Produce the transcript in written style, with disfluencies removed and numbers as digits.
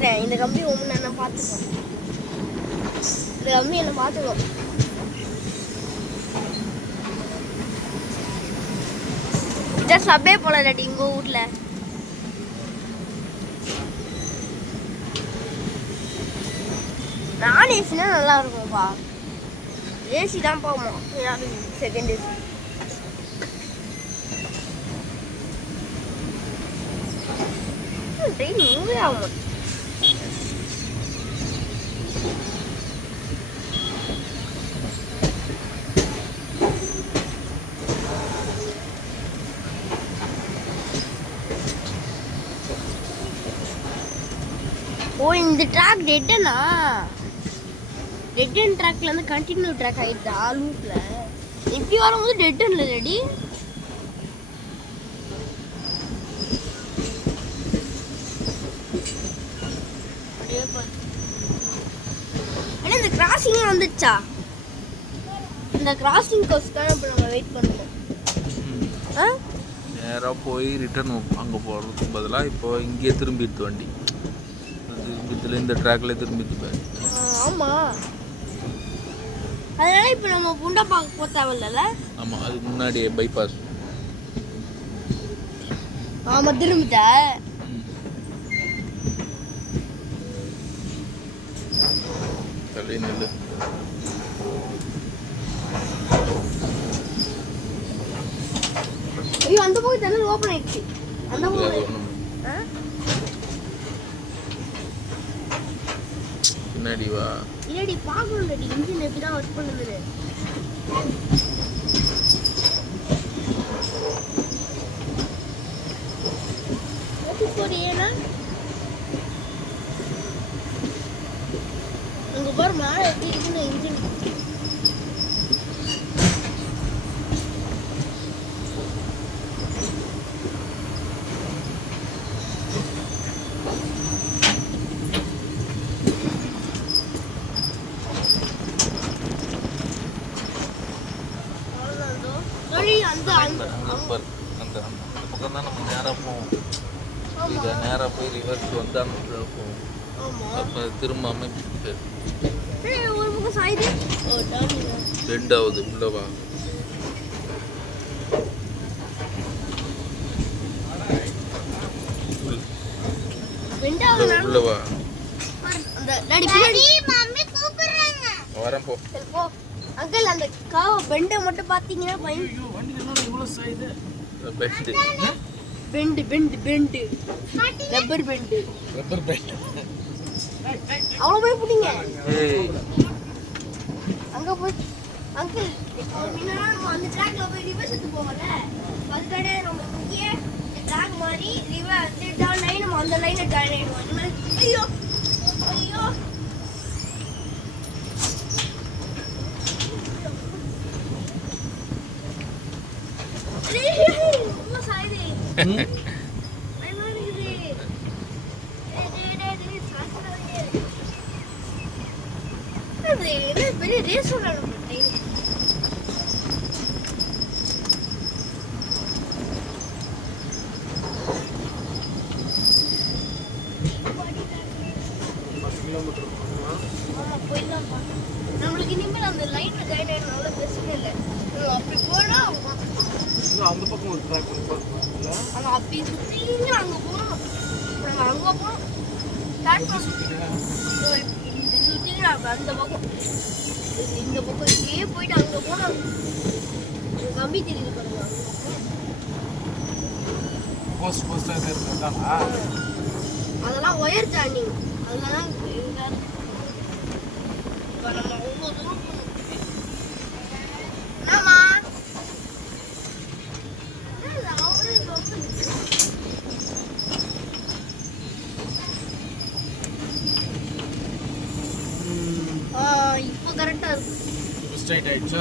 பார்த்துக்கிறேன். இந்த கம்பி ஒன்று நான் பார்த்துக்கோம். இந்த கம்பி என்ன பார்த்துக்கோ. ஜஸ்ட் அப்படியே போல இல்லாட்டி உங்கள் வீட்டில் நான் ஏசினா நல்லா இருக்கும்ப்பா. ஏசி தான் போகுமா செகண்ட் ஏசி. ட்ரெயின் மூவே ஆகும். ஓ இந்த ட்ராக் டெட்டனா? டெட் அண்ட் ட்ராக்ல இருந்து கண்டினியூ ட்ராக் ஆயிடுதா லூப்ல? இப்படி வரும்போது டெட் அண்ட் ரெடி. ஆனால் இந்த கிராசிங் வந்துச்சா? இந்த கிராசிங் கோஸ்க்காக இப்போ நம்ம வெயிட் பண்ணுவோம். நேராக போய் ரிட்டர்ன் அங்கே போகிறதுக்கு பதிலாக இப்போ இங்கேயே திரும்பிடுது வண்டி. திரும்பித்துல இந்த ட்ராக்ல திரும்பிட்டு. ஆமாம், அதனால இப்போ நம்ம புண்டா பார்க்க போக தேவையில்ல. ஆமாம், அதுக்கு முன்னாடியே பைபாஸ். ஆமாம், திரும்பிட்டா. தள்ளி நெல். ஐயோ அந்த பக்கம் ஜன்னல் ஓப்பன் ஆயிடுச்சு. அந்த பக்கம் பின்னாடி வா. இல்லடி பார்க்கணும்டி இன்ஜின் எப்படி தான் ஒர்க் பண்ணுது. ஏன்னா அங்கே போகிற மேலே எப்படி இருக்குன்னு இன்ஜின். அந்த பக்கம் தான் நம்ம நேராக போவோம். இதை நேராக போய் ரிவர்ஸ் வந்து அந்த போவோம். அப்போ திரும்பாமல் ரெண்டாவது உள்ளவா உள்ளவா வரேன் போ. அங்கிள் அந்த காவ பெண்டை மட்டும் பார்த்தீங்கன்னா bend bend bend rubber bend அவ்வளோ போய் பிடிங்க. அங்கே போய் அங்கிள் நம்ம அந்த ட்ராக்ல போய் ரிவர்ஸ் எடுத்து போவோம்ல, அதுக்கடை ரொம்ப முக்கிய ட்ராக் மாதிரி ரிவர்ஸ் டவுன் லைன் நம்ம அந்த லைனை ஜாயின் ஆயிடுவோம். ஐயோ ஐயோ பெரிய ரேஸ் விளையாடும். நம்மளுக்கு இனிமேல் அந்த லைட்ல ஜாயின் ஆயிடுறதுனால பிரச்சனை இல்லை. அப்படி போனா அந்த பக்கம் ஒரு ட்ராக் ஆனால் அப்படி சுற்றி அங்கே போகணும். நாங்கள் அங்கே போகணும். பிளாட்ஃபார்ம் சுற்றி அந்த பக்கம் இந்த பக்கம் இப்படியே போயிட்டு அங்கே போனோம். கம்பி தெரியுது பாருங்க. அதெல்லாம் ஒயர் ஜாயினிங். அதெல்லாம் நம்ம அவ்வளோ தூரம் என்னம்மா இப்போ கரெக்டாக இருக்கும். ஸ்ட்ரைட் ஆயிடுச்சா?